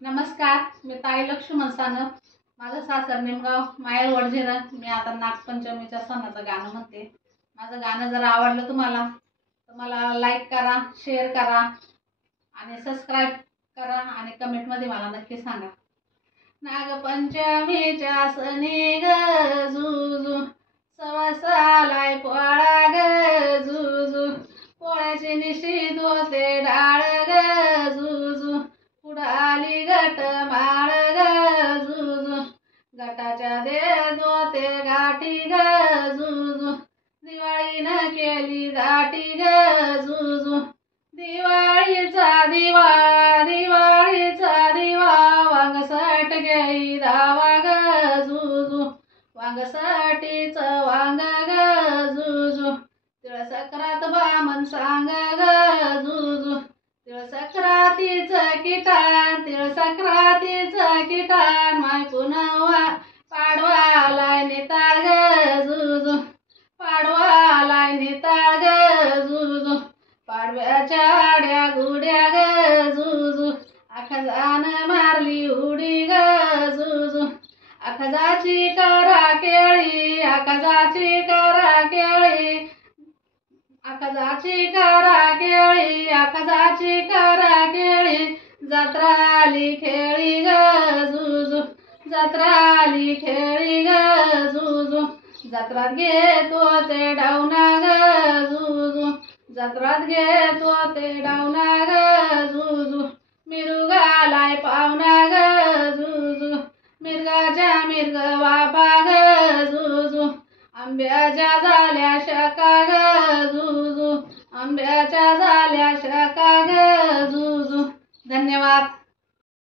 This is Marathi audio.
नमस्कार, मी ताई लक्ष्मण सानप. माझं सासर निमगाव, माहेर वडझिरं. मी आता नागपंचमीच्या सणाचं गाणं म्हणते. माझं गाणं जर आवडलं तुम्हाला तर मला लाईक करा, शेअर करा आणि सबस्क्राईब करा आणि कमेंटमध्ये मला नक्की सांगा. नागपंचमीच्या सणी ग जुजू, सवसालाय पोळा ग जुजू, पोळ्याची निशी होते डाळ ग जुजू, पुढाली गट माळ ग जुजू, गटाच्या देत होते गाठी ग जुजू, दिवाळीनं केली दाटी ग जुजू, दिवाळीचा दिवा दिवाळीचा दिवा, वांगसट घेई दावा ग जुजू, वांगसाटीचं वांग ग जुजू, तिळसक्रात बामण सांग ग जुजू, तिळसक्रातीचं किटान तिळसक्रातीचं किटान, मायकून पाडवालाय निताळ ग जुजू, पाडवालाय निताळ ग जुजू, पाडव्याच्या आड्या गुड्या ग जुजू, आखजान मारली उडी ग जुजू, आखजाची करा केळी आखजाची करा केळी, आखजाची करा केळी आखजाची करा केळी, जत्रा आली खेळी ग जुजू, जत्रा आली खेळी ग जुजू, जत्रात घेतो ते डावना ग जुजू, जत्रात घेतो ते डावना ग जुजू, मिरुगालाय पावना ग जुजू, मिरगाच्या मिरग वापा ग जुजू, आंब्याच्या